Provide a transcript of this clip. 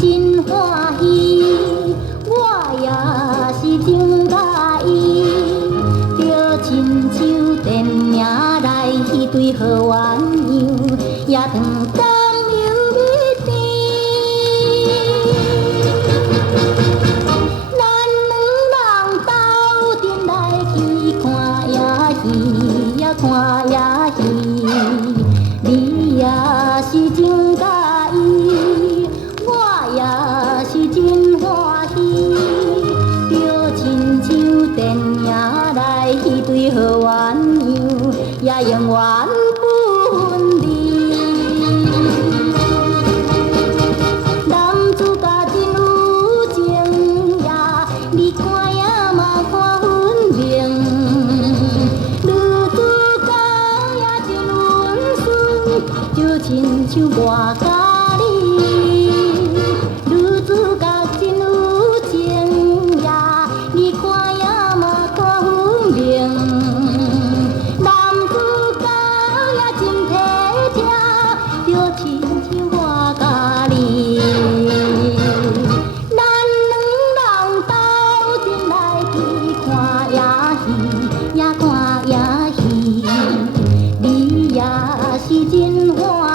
真欢喜，我也是真介意，就亲像电影内迄对好鸳鸯，也长感犹蜜甜。咱两人斗阵来去看夜戏呀，看夜戏，你也是真介意。也是真欢喜，就亲像电影内迄对好鸳鸯，也永远不分离。男主角真有情呀，你看也嘛看分明。女主角也真温顺，就亲像我甲你。也看夜戏，你也是真欢。